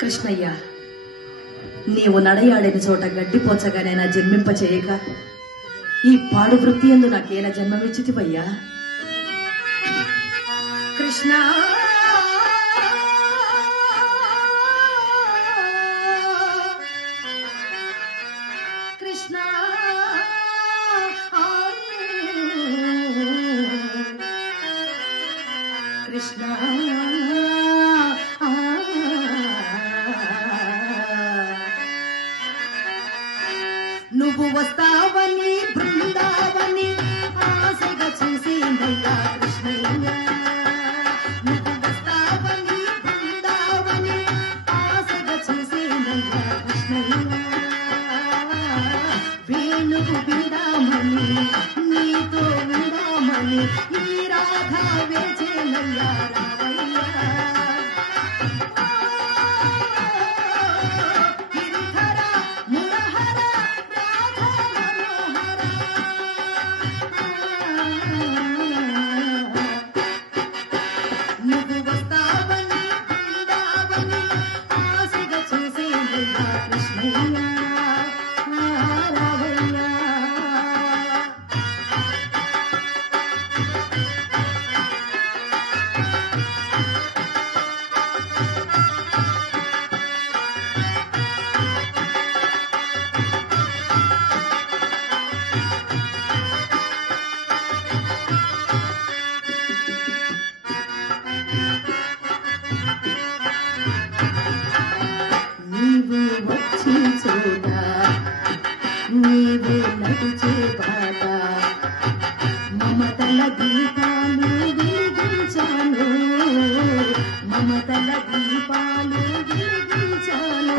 కృష్ణయ్య, నీవు నడయాడిన చోట గడ్డిపోచగానైనా జన్మింప చేయక ఈ పాడు వృత్తి యందు నాకేలా జన్మమిచ్చితివయ్యా? కృష్ణ కృష్ణ కృష్ణ నువ్వు వస్తావని బృందావని ఆశగా చూసిందయ్యా కృష్ణయ్య. నువ్వు వస్తావని బృందావని ఆశగా చూసిందయ్యా కృష్ణయ్య. వేణువు విందామని నీతో విందామని ఈ రాధా వేచేనయ్యా రావయ్య. నీవు నడిచే బాట మమతల దీపాలు వెలిగించాను, మమతల దీపాలు వెలిగించాను.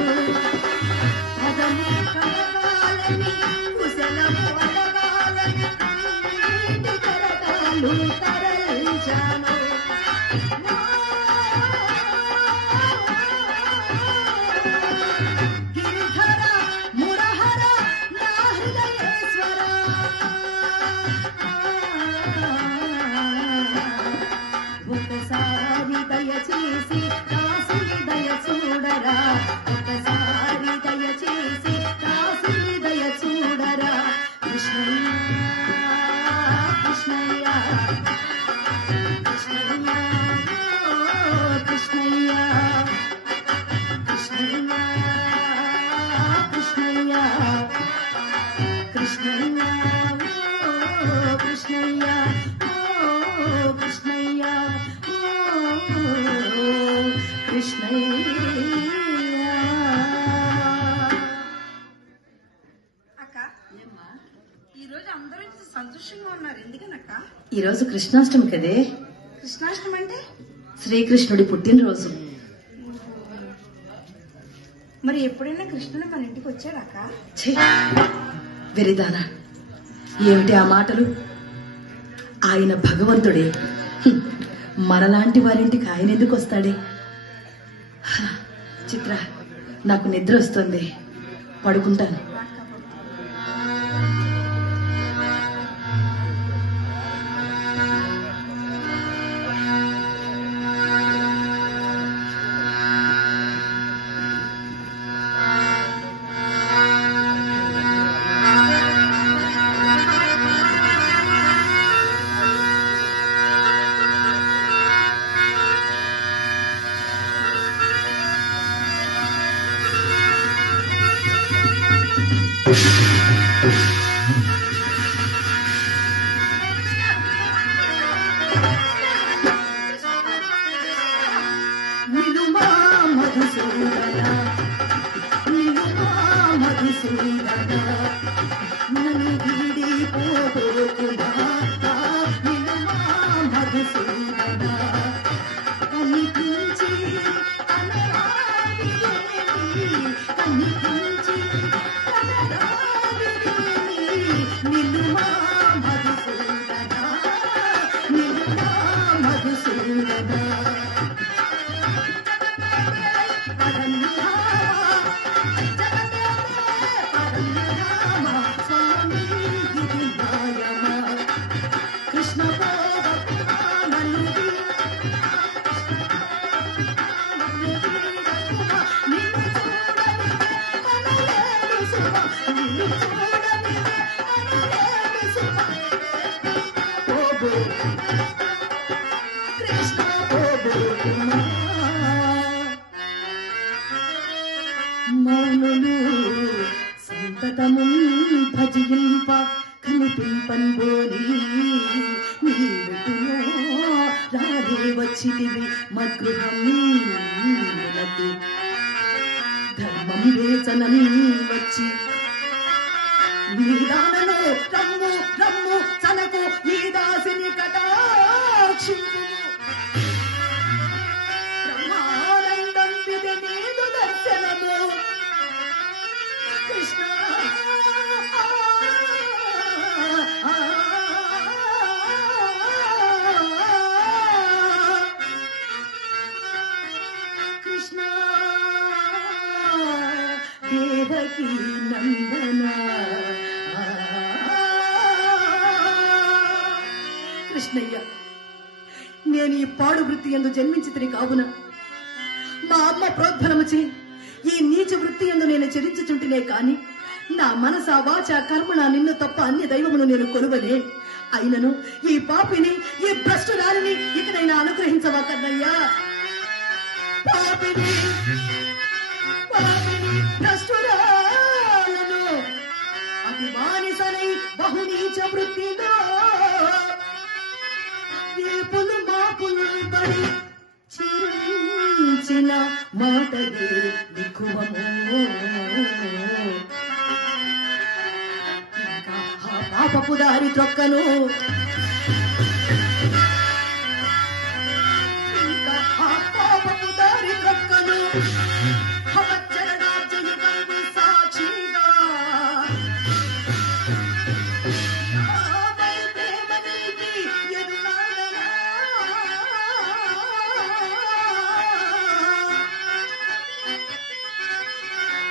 పదము కడగాలని కుశలము అడగాలని నీటి కరటాలు తరలించాను. ఒకసారి దయచేసి కాశీ దయ చూడరా, ఒకసారి దయచేసి కాశీ దయ చూడరా. కృష్ణయ్య కృష్ణయ్య కృష్ణయ్య కృష్ణయ్య కృష్ణయ్య కృష్ణయ్య కృష్ణయ్య కృష్ణయ్య కృష్ణయ్య అక్క, ఈ రోజు అందరూ సంతోషంగా ఉన్నారు. ఎందుకనక్క? ఈ రోజు కృష్ణాష్టమి కదే. కృష్ణాష్టమి అంటే శ్రీకృష్ణుడి పుట్టినరోజు. మరి ఎప్పుడైనా కృష్ణుడు మన ఇంటికి వచ్చాడాక? వెరిదానా, ఏమిటి ఆ మాటలు? ఆయన భగవంతుడే. మనలాంటి వారింటికి ఆయన ఎందుకు వస్తాడే? చిత్ర, నాకు నిద్ర వస్తుంది, పడుకుంటాను. నిరంతము భజింప కనిపింపన్బోని నీడుతునో రారే వచ్చితివి మద్గృహం ధర్మం వేచనని వచ్చి నీదానను రమ్ము రమ్ము చనకు నీ దాసిని కటాక్షింపు బ్రహ్మానందం విధి నీదు దర్శనము కృష్ణ కృష్ణ దేవకీ నందన కృష్ణయ్య, నేను ఈ పాడు వృత్తి యందు జన్మించితిని కావున మా అమ్మ ప్రోద్బలముచే ఈ నీచ వృత్తి యందు నేను చరించుచుంటినే కాని నా మనస వాచ కర్మణ నిన్ను తప్ప అన్య దైవమును నేను కొలువనే. అయినను ఈ పాపిని ఈ భ్రష్టురాలిని ఇకనైనా అనుగ్రహించవా కన్నయ్యా. పాపిని పాపిని భ్రష్టురాలను అతి బానిసనై బహునీచ వృత్తిలో ఏపులు మాపులు పడి చిరించిన మాటగే దిక్కువము. ఇంకా ఆ పాపపు దారి త్రొక్కను, ఇంకా ఆ పాపపు దారి త్రొక్కను అవచ్చరణార్జునుడు సాక్షిగా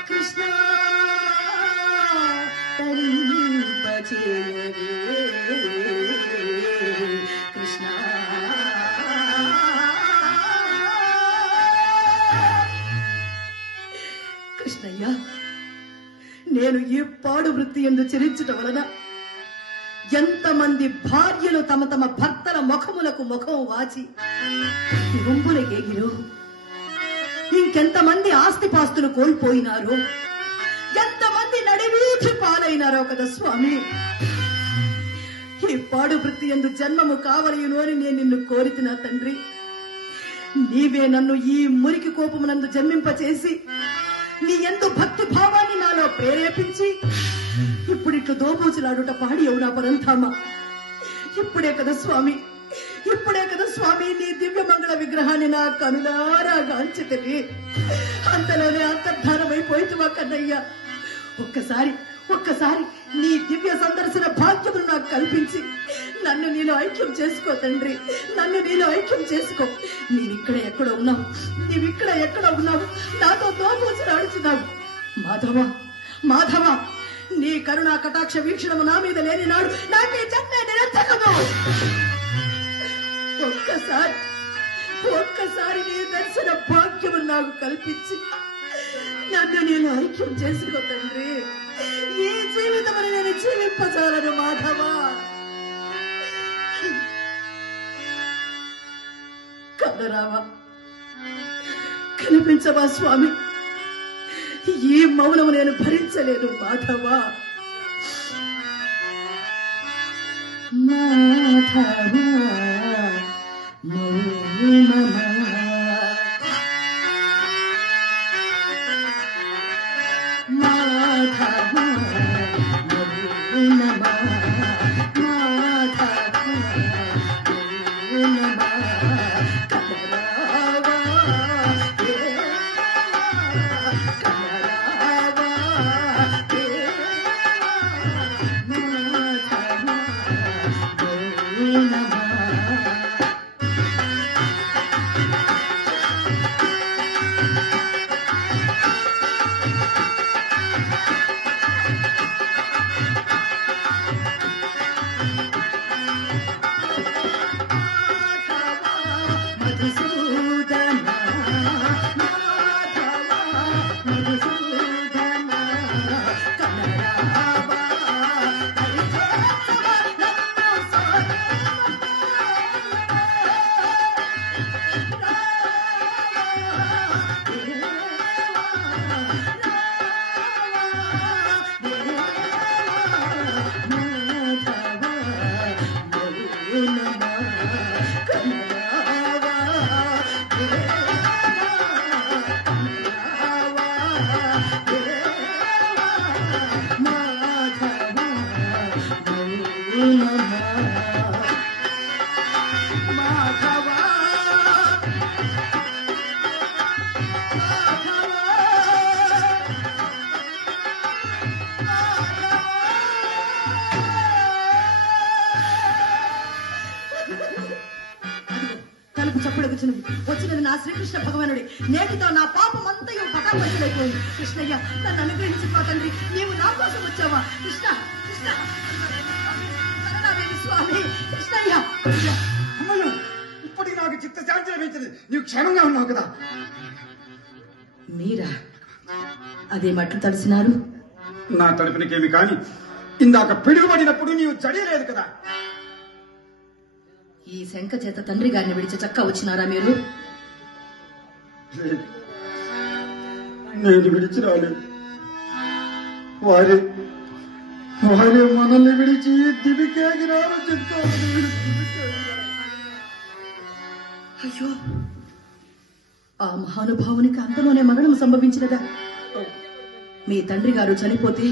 కృష్ణ తరింపచేయవే కృష్ణ. కృష్ణయ్య, నేను ఈ పాడు వృత్తి యందు చరించుట వలన ఎంతమంది భార్యలు తమ తమ భర్తల ముఖములకు ముఖం వాచి గుంపులకేగిరు, ఇంకెంతమంది ఆస్తిపాస్తులు కోల్పోయినారో, ఎంతమంది నడివీధి పాలైనారో కదా స్వామి. ఈ పాడు వృత్తి యందు జన్మము కావలయును అని నేను నిన్ను కోరితున్నా తండ్రి. నీవే నన్ను ఈ మురికి కోపమునందు జన్మింపచేసి నీ ఎందు భక్తి భావాన్ని నాలో ప్రేరేపించి ఇప్పుడిట్లు దోబూచులాడుట పాడి అవునా పరంధామ. ఇప్పుడే కదా స్వామి, ఇప్పుడే కదా స్వామి నీ దివ్య మంగళ విగ్రహాన్ని నా కనులారా గాంచితిని. అంతలోనే అంతర్ధానమైపోయితువా కన్నయ్యా. ఒక్కసారి నీ దివ్య సందర్శన భాగ్యమును నాకు కల్పించి నన్ను నీలో ఐక్యం చేసుకో తండ్రి, నన్ను నీలో ఐక్యం చేసుకో. నీవిక్కడ ఎక్కడ ఉన్నావు, నాతో దోబూచులాడుచున్నావు. మాధవ మాధవ, నీ కరుణా కటాక్ష వీక్షణము నా మీద లేని నాడు నాకే జన్మే నిరర్థకము. ఒక్కసారి నీ దర్శన భాగ్యము నాకు కల్పించి నన్ను నేను ఐక్యం చేసుకో తండ్రి. ఈ జీవితమును నేను జీవింపజాలను మాధవ. కదరావా, కనిపించవా స్వామి. ఈ మౌనము నేను భరించలేను మాధవ. మాధవ మౌనమా మాధవ మౌనమా మాధవ మౌనమా కదరావా కదరావా మాధవ మౌనమా. వచ్చినది నా శ్రీకృష్ణ భగవానుడి. నేటితో నా పాపం అంతయు పటాపంచలైపోయింది. కృష్ణయ్య, నన్ను అనుగ్రహించుకో తండ్రి. నీవు నా కోసం వచ్చావా? కృష్ణ కృష్ణ స్వామి కృష్ణయ్య. అమ్మయ్య, ఇప్పటికి నాకు చిత్తశాంతి లభించింది. నీవు క్షేమంగా ఉన్నావు కదా? మీరా? అదే మట్లు తడిసినారు? నా తలుపునికేమి కాని ఇందాక పిడుగుబడినప్పుడు నీవు చడియలేదు కదా? ఈ శంఖ చేత తండ్రి గారిని విడిచి చక్క వచ్చినారా మీరు? లేదు, నేను విడిచి రాలేదు. వారే మనల్ని విడిచి దివికేగినారు. అయ్యో, ఆ మహానుభావునికి అంతలోనే మరణం సంభవించినదా? మీ తండ్రి గారు చనిపోతే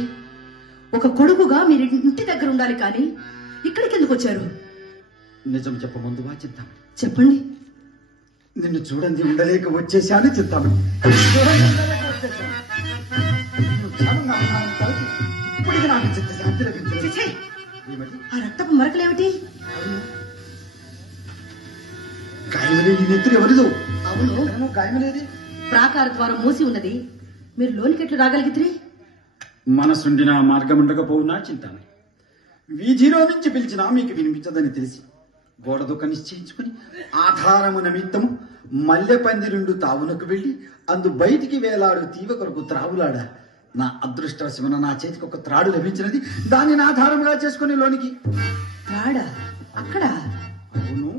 ఒక కొడుకుగా మీరు ఇంటి దగ్గర ఉండాలి, కానీ ఇక్కడికి ఎందుకు వచ్చారు? నిజం చెప్పమందు చింతామణి. చెప్పండి. నిన్ను చూడండి ఉండలేక వచ్చేశాను చింతామణి. ఇప్పటికి నాకు చిత్తశాంతి లభించింది. ఆ రక్తపు మరకలేమిటి? గాయమలేని నెత్తురు ఎవరిదో? అవును, గాయమలేది. ప్రాకార ద్వారం మూసి ఉన్నది. మీరు లోనికెట్లు రాగలిగితే? మనసుండిన మార్గం ఉండకపోవునా చింతామణి. వీధిలో నుంచి పిలిచినా మీకు వినిపించదని తెలిసి గోడ దొక్క నిశ్చయించుకుని ఆధారము నిమిత్తము మల్లెపంది రెండు తావునకు వెళ్లి అందు బయటికి వేలాడు తీవ కొరకు త్రావులాడ. నా అదృష్టవశమున నా చేతికి ఒక త్రాడు లభించినది. దానిని ఆధారముగా చేసుకుని లోనికి. త్రాడా? అక్కడ? అవును,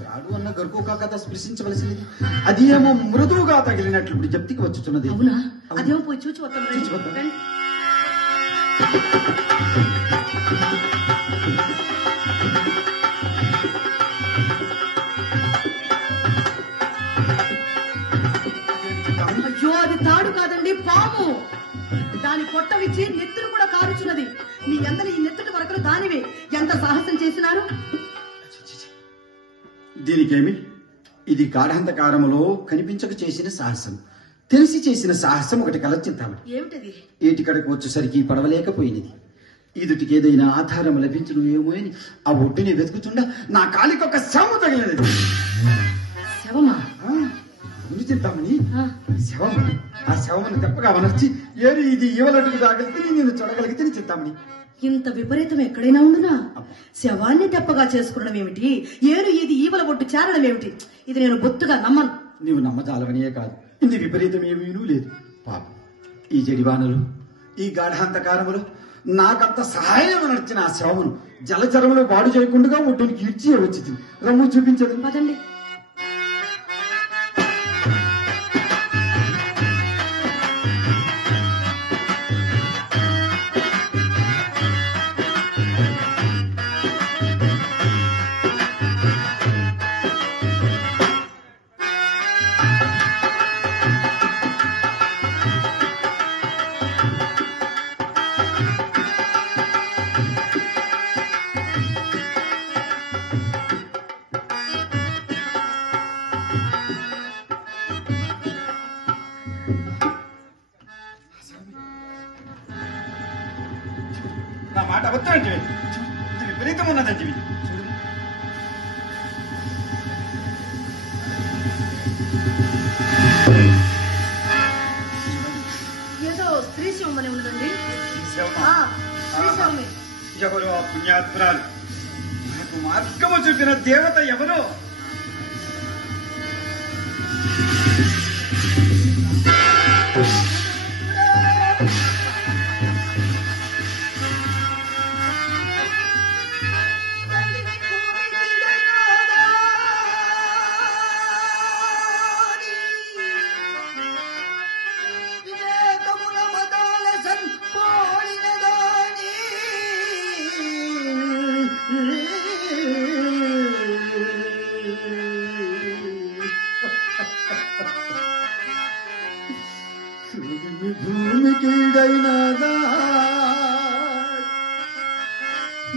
త్రాడు అన్న గరుకోక కథ స్పృశించవలసినది. అది ఏమో మృదువుగా తగిలినట్లు ఇప్పుడు జప్తికి వచ్చుతున్నది. అవునా? అదేమో పోయి చూచి వద్దాం. అయ్యో, అది తాడు కాదండి, పాము. దాని పొట్ట విచ్చి నెత్తురు కూడా కారుచున్నది. మీ అందరి ఈ నెత్తుటి వరకు దానివే. ఎంత సాహసం చేసినారు? దీనికేమి? ఇది గాఢాంధకారములో కనిపించక చేసిన సాహసం. తెలిసి చేసిన సాహసం ఒకటి కలచింతామని. ఏమిటది? ఏటికడకు వచ్చేసరికి పడవలేకపోయినది. ఇదుటికి ఏదైనా ఆధారం లభించను ఏమో అని ఆ ఒడ్డుని వెతుకుతుండా నా కాలికి ఒక శవము తగిలినది. శవమా? చింతామని, శవము. ఆ శవమును తెప్పగా వనర్చి ఏరు ఇది ఈవలట్టుకు దాగలిగితే నేను చూడగలిగితే చింతామని. ఇంత విపరీతం ఎక్కడైనా ఉండునా? శవాన్ని తెప్పగా చేసుకునడం ఏమిటి? ఏరు ఇది ఈవల ఒడ్డు చేరడం ఏమిటి? ఇది నేను బొత్తుగా నమ్మను. నీవు నమ్మజాలవనియే కాదు, ఇది విపరీతం ఏమీనూ లేదు. పాపం, ఈ జడివానలు, ఈ గాఢాంతకారములు నాకంత సహాయం నడిచిన ఆ శవమును జలచరములు పాడు చేయకుండా ఒడ్డునికి ఇడ్చి వచ్చింది. రమ్ము చూపించదు. పదండి. నా మాట అబద్ధం విపరీతం ఉన్నదంటివి. ఏదో స్త్రీ శవం అని ఉందండి. ఎవరో ఆ పుణ్యాత్మురాలు నాకు మార్గము చూపిన దేవత ఎవరో. భూమికీడైనదా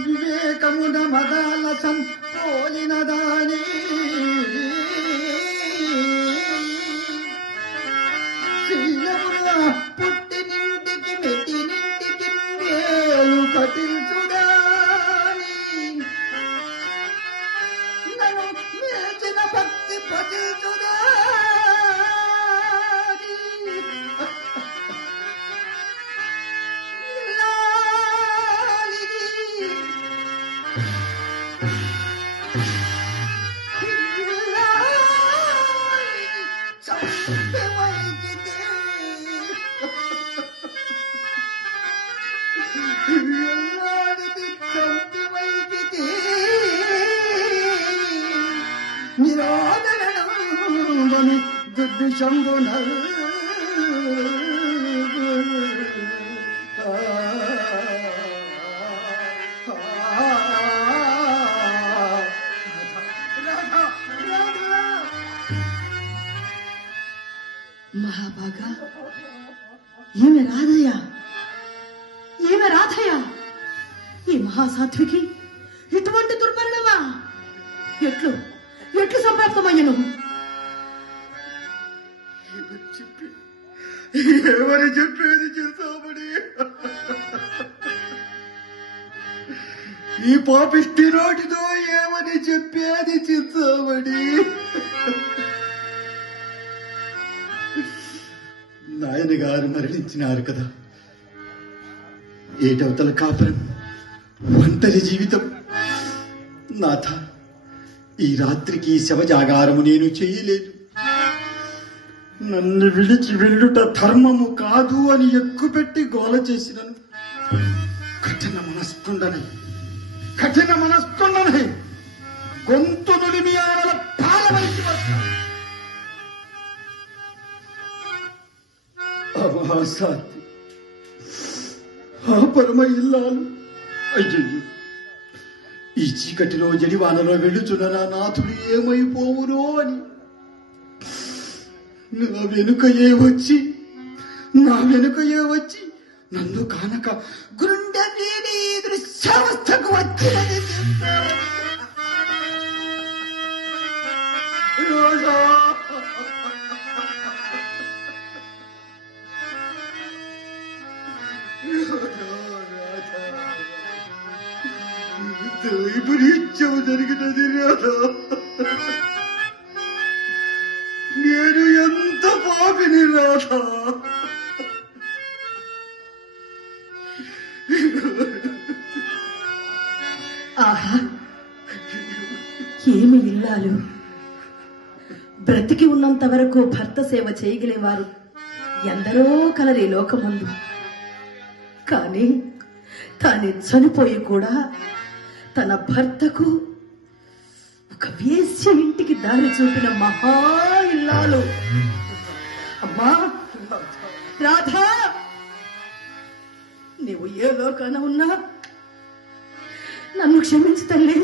వివేకమున మదాలసం పోలినదాని శీలమున పుట్టినింటికి మెట్టినింటికి వేలు కటించుదాని నన్ను మేచిన భక్తి పతి దుర్గమి దుర్భిషంబున మహాభాగా ఈమె రాధయ్య, ఈమె రాధయ్య. ఈ మహాసాధ్వికి ఇటువంటి దుర్మరణమా? ఎట్లు ఎట్లు సంప్రాప్తమయ్యను? ఎవరు చెప్పేది చేస్తామని ఈ పాపిష్టి నోటితో ఏమని చెప్పేది చేస్తామని నాయన గారు మరణించినారు కదా. ఏటవతల కాపురం, ఒంటరి జీవితం. నాథ, ఈ రాత్రికి శవజాగారము నేను చేయలేదు. నన్ను విడిచి వెళ్ళుట ధర్మము కాదు అని ఎక్కుపెట్టి గోల చేసినను. కఠిన మనస్కుండనై గొంతు నులిమి ఆడల పాలవలసి వస్తాను. అమహాసాధ్వి, ఆ పరమ ఇల్లాలు, అయ్యో, ఈ చీకటిలో జడివానలో వెళ్ళుచున్న నా నాథుడు ఏమైపోవునో అని నా వెనుకయే వచ్చి నన్ను కానక గుండె వీడి దృశ్యావస్థకు వచ్చినది రోజా. వైపరీత్యము జరిగినది రాధా. నేను ఎంత పాపిని రాధా. ఆహా, ఏమి ఇల్లాలు! బ్రతికి ఉన్నంత వరకు భర్త సేవ చేయగలేవారు ఎందరో కలరి లోకమందు. కానీ తాను చనిపోయి కూడా తన భర్తకు ఒక వేశ్య ఇంటికి దారి చూపిన మహా ఇల్లాలు. అమ్మా రాధా, నీవు ఏ లోకాన ఉన్నా నన్ను క్షమించు తల్లి,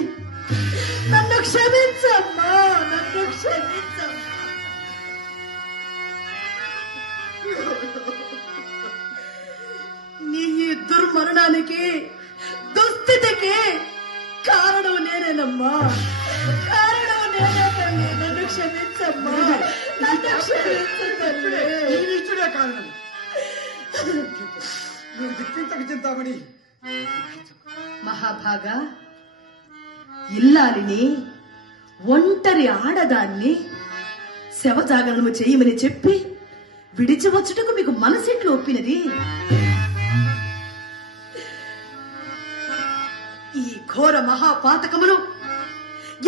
నన్ను క్షమించమ్మా, నన్ను క్షమించమ్మా. నీ ఈ దుర్మరణానికి, దుస్థితికి కారణం నేనేనమ్మా, కారణం నేనే తల్లి. నన్ను క్షమించమ్మా, నన్ను క్షమించు తల్లి. కారణం నువ్వు దిక్కించక చింతామణి. మహాభాగా, ఇల్లాలిని, ఒంటరి ఆడదాన్ని శవజాగరణము చేయమని చెప్పి విడిచి వచ్చుటకు మీకు మనసెట్లు ఒప్పినది? ఈ ఘోర మహాపాతకమును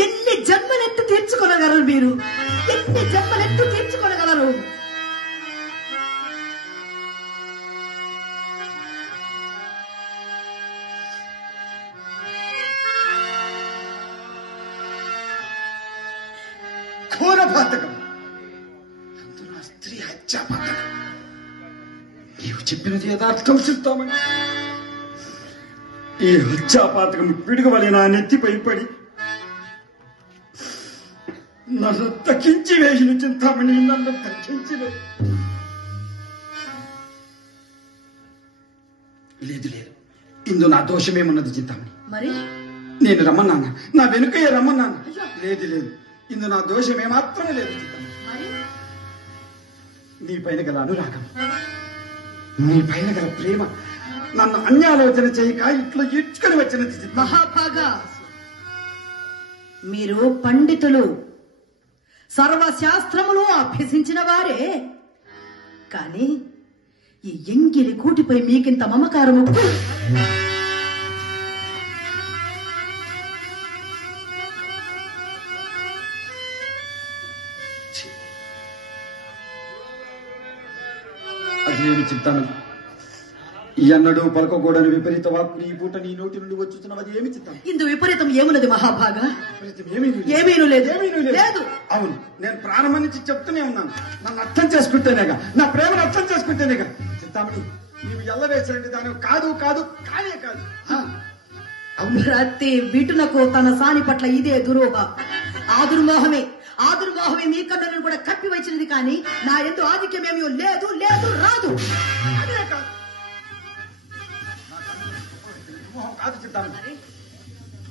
ఎన్ని జన్మలెత్తి తీర్చుకొనగలరు మీరు? ఎన్ని జన్మలెత్తి తీర్చుకొనగలరు? ఘోర పాతకం, స్త్రీ హత్యా పాతకం. నీవు చెప్పినది యథార్థం చెప్తామని ఈ హత్యా పాతకం పిడుగవలి నా నెత్తిపై పడి నన్ను తగ్గించి వేసిన చింతామణి, నన్ను తగ్గించి లేదు. ఇందు నా దోషమేమున్నది చింతామణి? మరి నేను రమ్మన్నానా? నా వెనుకయ్య రమ్మన్నానా? లేదు. ఇందు నా దోషం ఏమాత్రమే లేదు. నీ పైన గల అనురాగం, నీ పైన గల ప్రేమ నన్ను అన్యాలోచన చేయక ఇట్లా ఈడ్చుకొని వచ్చినది. మహాభాగా, మీరు పండితులు, సర్వశాస్త్రములు అభ్యసించిన వారే. కాని ఈ ఎంగిలి కూటిపై మీకింత మమకారము అదేమి చింతాను, ఎన్నడూ పలకకూడని విపరీత వాక్కులు ఈ పూట నీ నోటి నుండి వచ్చుతున్నది ఏమి చిత్తం? ఇందు విపరీతం ఏమున్నది మహాభాగా? ఏమీనూ లేదు. లేదు. అవును, నేను ప్రారంభం నుంచి చెప్తూనే ఉన్నాను. నన్ను అర్థం చేసుకుంటేనేగా, నా ప్రేమను అర్థం చేసుకుంటేనేగా. చిత్తామణి, నీవు ఎల్లవేసినట్టు దాని కాదు కాదు కానే కాదు. ప్రతి బిటునకు తన సాని పట్ల ఇదే దురోహ. ఆ దుర్మోహమే మీ కన్నులను కూడా కప్పి వచ్చినది, కానీ నా ఎందు ఆధిక్యమేమీ లేదు, రాదు. అదే కాదు కాదు చిత్తామణి,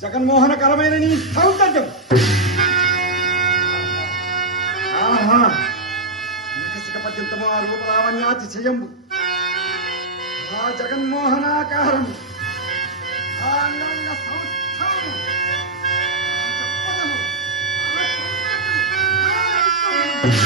జగన్మోహనకరమైన నీ సౌందర్యం, ఆహా వికసిక పర్యంతము ఆ రూపలావణ్యాతిశయంబు, ఆ జగన్మోహనాకారం, ఆ అంగరంగ సౌష్ఠవము, ఆ చెప్పనము, ఆ సౌందర్యము,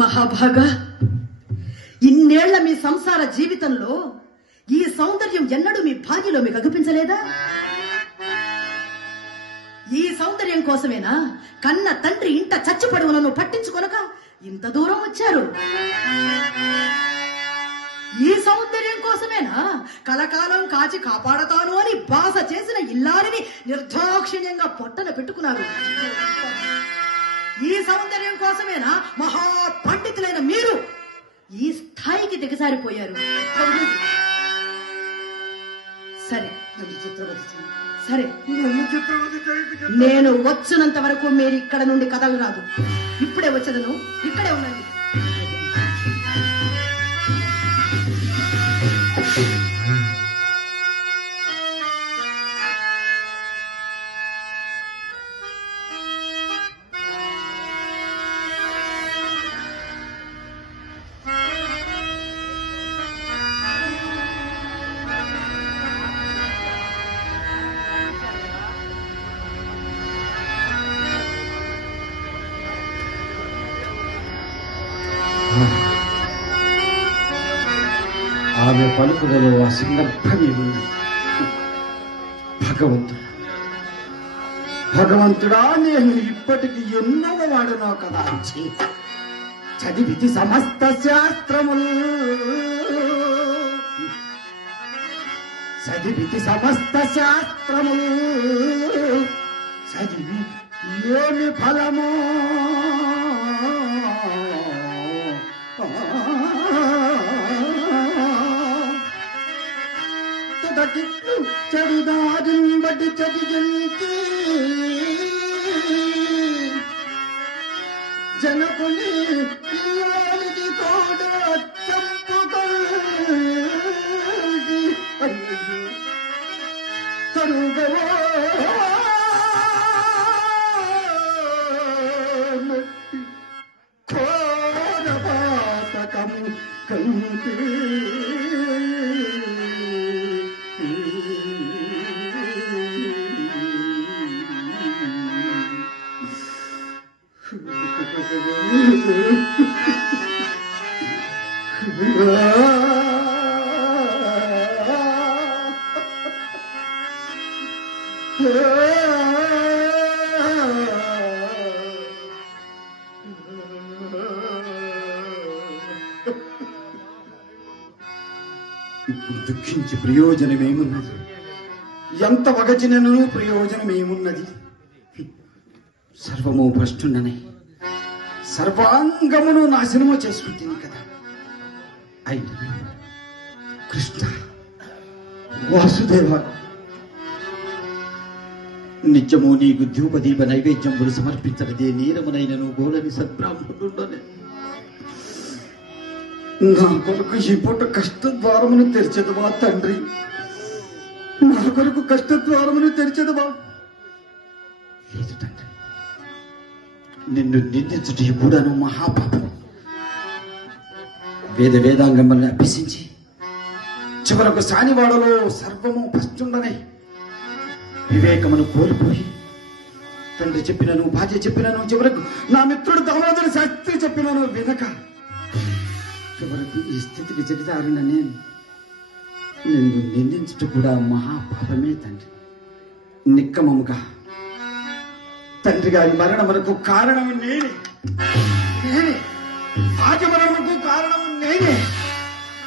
మహాభాగా, ఇన్నేళ్ల మీ సంసార జీవితంలో ఈ సౌందర్యం ఎన్నడూ మీ భార్యలో మీకు అగుపించలేదా? ఈ సౌందర్యం కోసమేనా కన్న తండ్రి ఇంట చచ్చిపడువులను పట్టించుకొనక ఇంత దూరం వచ్చారు? ఈ సౌందర్యం కోసమేనా కలకాలం కాచి కాపాడతాను అని బాస చేసిన ఇల్లారిని నిర్దాక్షిణ్యంగా పొట్టన పెట్టుకున్నారు? ఈ సౌందర్యం కోసమేనా మహా పండితులైన మీరు ఈ స్థాయికి దిగజారిపోయారు? సరే నేను వచ్చినంత వరకు మీరు ఇక్కడ నుండి కదలరాదు. ఇప్పుడే వచ్చేదను, ఇక్కడే ఉండండి. ఆమె పలుకులలో ఆ సందర్భమేముంది? భగవంతుడా, నేను ఇప్పటికి ఎన్నో వాడనో కదా. చదివితి సమస్త శాస్త్రములు, చదివి ఏమి ఫలమో తదకిట్లు చెడుదారింబడి చదివించి జనకుని ఇల్లాలిది కూడా చంపుకొల్ది తరుగవో ఘోరపాతకం కంటి ఇప్పుడు దుఃఖించి ప్రయోజనమేమున్నది? ఎంత వగచినను ప్రయోజనమేమున్నది? సర్వము భ్రష్టున్ననే, సర్వాంగమును నాశనము చేసుకుంటుంది కదా. అయినా కృష్ణ వాసుదేవ, నిత్యము నీకు ధూపదీప నైవేద్యములు సమర్పించనిదే నేరమునైనను గోడని సద్బ్రాహ్మణుండనే. నా కొరకు ఈ పూట కష్టద్వారమును తెరిచెదవా తండ్రి? నా కొరకు కష్టద్వారమును తెరిచెదవా? లేదు తండ్రి, నిన్ను నిందించుట కూడాను మహాపాపం. వేదాంగములను అభ్యసించి చివరకు సానివాడలో సర్వము భ్రష్టుండనే వివేకమును కోల్పోయి తండ్రి చెప్పినను, భార్య చెప్పినను, చివరకు నా మిత్రుడు దామోదర శాస్త్రి చెప్పినను వినక ఇంతవరకు ఈ స్థితికి జగదారిన నేను నిన్ను నిందించుట కూడా మహాపాపమే తండ్రి. నిక్కమముగా తండ్రి గారి మరణమునకు కారణము నేనే, సహజమరణముకు కారణము నేనే,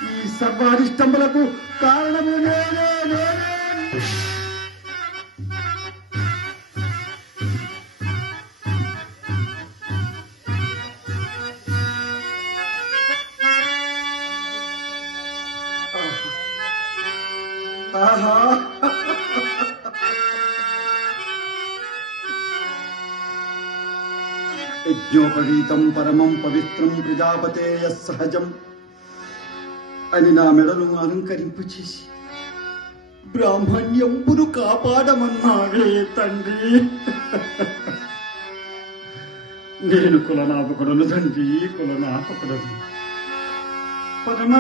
ఈ సర్వారిష్టములకు కారణము నేనే. యజ్ఞోపవీతం పరమం పవిత్రం ప్రజాపతేయ సహజం అని నా మెడను అలంకరింపు చేసి బ్రాహ్మణ్యంపును కాపాడమన్నాడే తండ్రి. నేను కులనాపకుడను తండ్రి, కులనాపకుడను. పరమ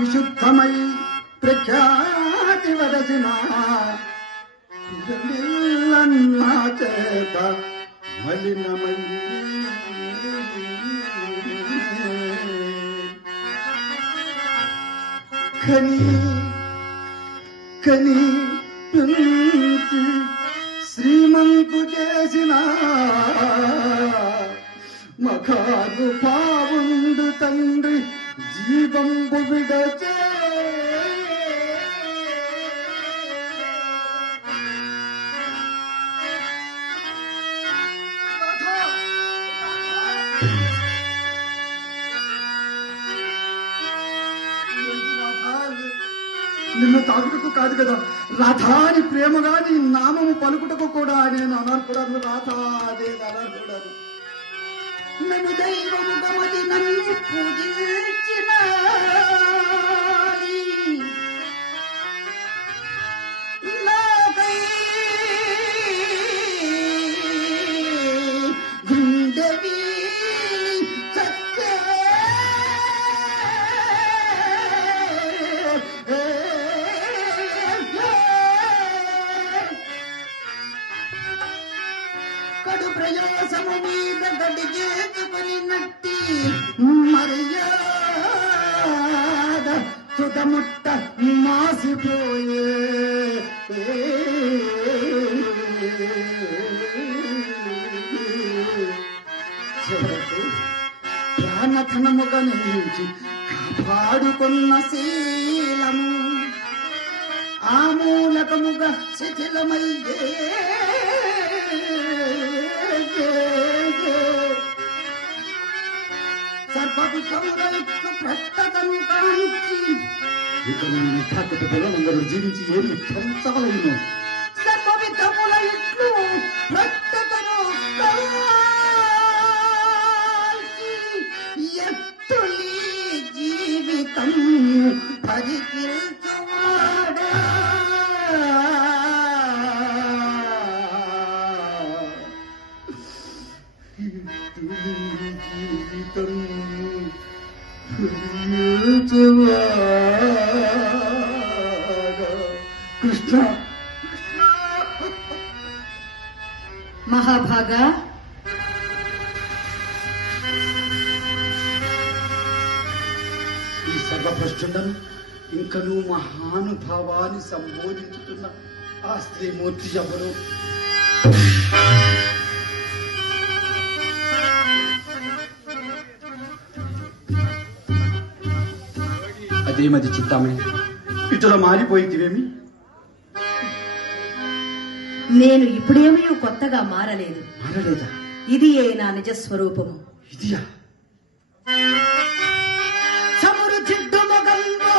విశుద్ధమై ప్రఖ్యాతి వరసిన నా చేత మలినమై కని శ్రీమంతు చేసిన మఖాదు పావుండు తండ్రి జీవంబు విడచే నిన్ను తాకుటకు కాదు కదా రాధాని ప్రేమగా నీ నామము పలుకుటకు కూడా నేను అనర్హుడను. రాధా అదే అనర్హుడను. నన్ను దైవము గమది నన్ను పూజించిన నాకై గుండెవి చచ్చే కడు ప్రయాసము మీద గడిగేసుకుని నట్టి మర్యాద తుదముట్ట మాసిపోయే చివరకు ప్రాణధనముగా నుంచి కాపాడుకున్న శీలము ఆ మూలకముగా శిథిలమయ్యే సర్వవిధములకు ప్రత్తతను కాంచి ఇక నేను తాకట పిల్లలందరూ జీవించి ఏమి ధ్వంసాలైన సర్వవిధముల ఇట్లు ప్రత్తతను కాంచి ఎత్తులి జీవితం పరికిల్చువాడా కృష్ణ మహాభాగా ఈ సర్వభ్రష్టులను ఇంకనూ మహానుభావాన్ని సంబోధించుతున్న ఆ స్త్రీమూర్తి ఎవరు? అదేమది చిత్తామణి, ఇటుల మారిపోయితివేమి? నేను ఇప్పుడేమీ కొత్తగా మారలేదు. మారలేదా? ఇది నా నిజస్వరూపము. ఇదియా? చమురు జిడ్డు మొగంబో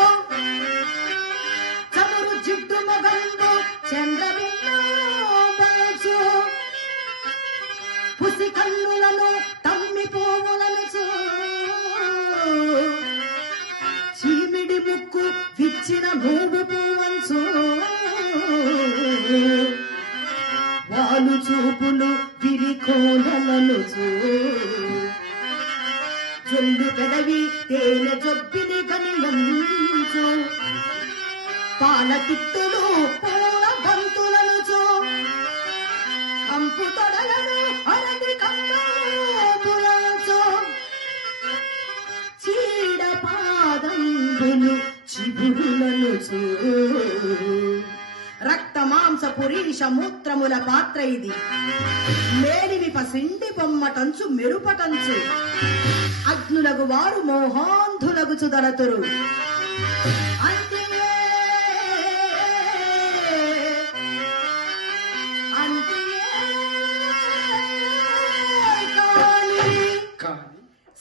చంద్రబిందు పుసి కన్నులను తమ్మి పోవులను చీమిడి ముక్కు విచ్చిన నోవు పువ్వంచు వాలు చూపులు విరికోనలను జొల్లు పెదవి తేనె జొబ్బిని గనిమంచు పాల తిత్తులు పూల బంతులను కంపు తొడలను అరటి కమ్మ పలుచు రక్త మాంస పురీష మూత్రముల పాత్ర ఇది మేలిమి పసిండి బొమ్మటంచు మెరుపటంచు అగ్నులగు వారు మోహాంధులగు చుదలతురు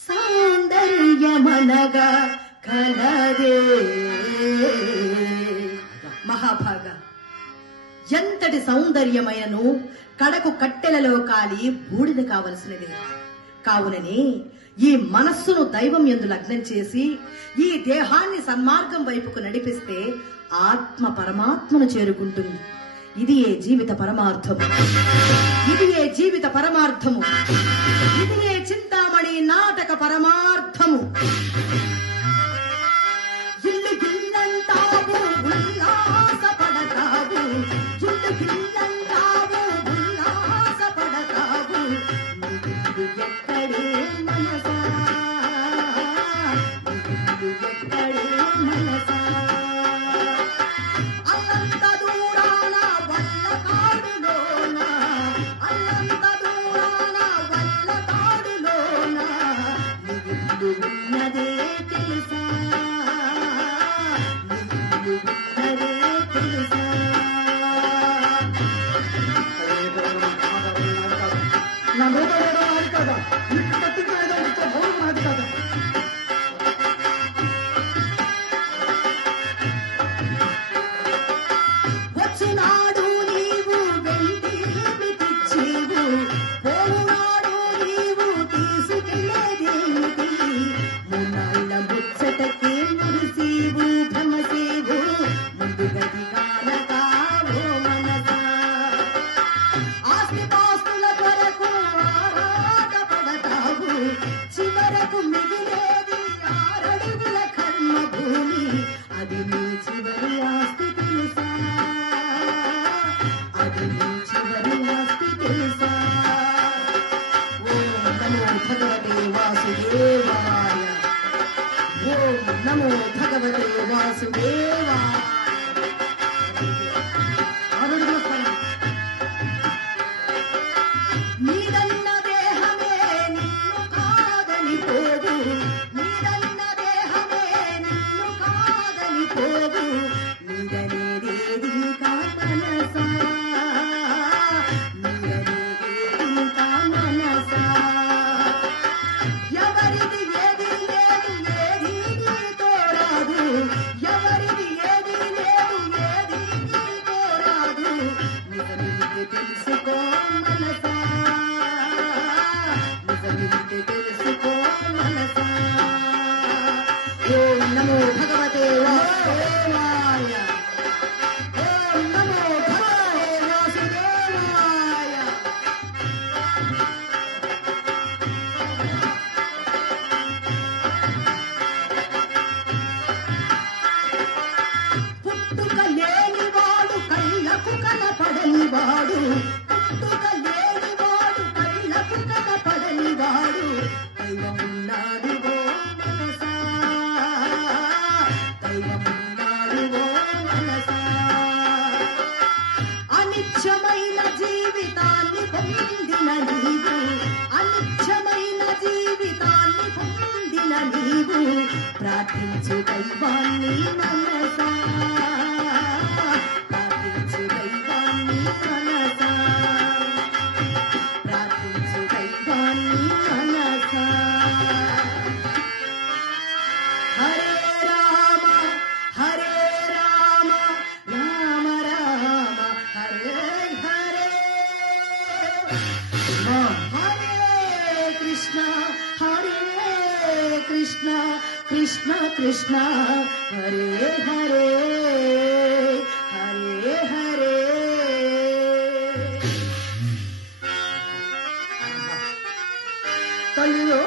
సౌందర్యమనగా కలదే మహాభాగ ఎంతటి సౌందర్యమైనను కడకు కట్టెలలో కాలి బూడిద కావలసినది కావుననే ఈ మనస్సును దైవం యందు లగ్నం చేసి ఈ దేహాన్ని సన్మార్గం వైపుకు నడిపిస్తే ఆత్మ పరమాత్మను చేరుకుంటుంది. ఇది ఏ జీవిత పరమార్థము, ఇది ఏ జీవిత పరమార్థము, ఇది ఏ చింతామణి నాటక పరమార్థము. ఇల్లు గిల్లంటావు ఉల్లాసపడతావు, ఇల్లు గిల్లంటావు ఉల్లాసపడతావు, నీకు ఎక్కడే మనసా, నీకు ఎక్కడే మనసా. అల్లంత దూరాన వల్లకాడులోన, అల్లంత దూరాన వల్లకాడులోన నీకు ఉన్నదే తెలుసా, నీకు ఉన్నదే తెలుసా. నా నోటవేయడం నాది కాదా, నీకు కత్తికి వేయడం నీతో భోగం నాది కాదా. వచ్చినాడు నీవు వెంటివి తెచ్చేవు, పోనాడు నీవు తీసుకెళ్ళేదేమిటి. మున్నాళ్ళ ముచ్చటకే మురిసేవు భ్రమసేవు, ముందు గది కాలకావో మనసా. ఆస్తిపాస్తుల కొరకు ఆరాటపడతావు, చివరకు మిగిలేది 6 అడుగుల కర్మభూమి. అది నీ చివరి ఆస్తి తెలుసా, అది నీ చివరి ఆస్తి తెలుసా. ఓం నమో భగవతే వాసుదేవాయ, ఓం నమో భగవతే వాసుదేవాయ. నీదన్న దేహమే నిన్ను కాదని పోదు, నీదన్న దేహమే నిన్ను కాదని పోదు. నీదనేదేది కామనసా, నీదనేదేది కామనసా. ఎవరిది ఏది లేదు ఏది నీతో రాదు, ఎవరిది ఏది లేదు ఏది నీతో రాదు. నిజమిది తెలుసుకో మనసా, నిజమిది తెలుసుకో మనసా. ఓం నమో భగవతే వాసుదేవాయ, ఓం నమో భగవతే వాసుదేవాయ. పుట్టుక లేనివాడు కళ్ళకు కనపడనివాడు, పుట్టుక లేనివాడు కళ్ళకు కనపడనివాడు. దైవం ఉన్నాడు ఓ మనసా, దైవం ఉన్నాడు ఓ మనసా. అనిత్యమైన జీవితాన్ని పొందిన నీవు, అనిత్యమైన జీవితాన్ని పొందిన నీవు. ప్రార్థించు దైవాన్ని మనసా, ప్రార్థించు దైవాన్ని మనసా, ప్రార్థించు దైవాన్ని మనసా. హరే రామ హరే రామ, రామ రామ హరే హరే. హరే కృష్ణ హరే కృష్ణ, కృష్ణ కృష్ణ హరే హరే, హరే హరే. తల్లో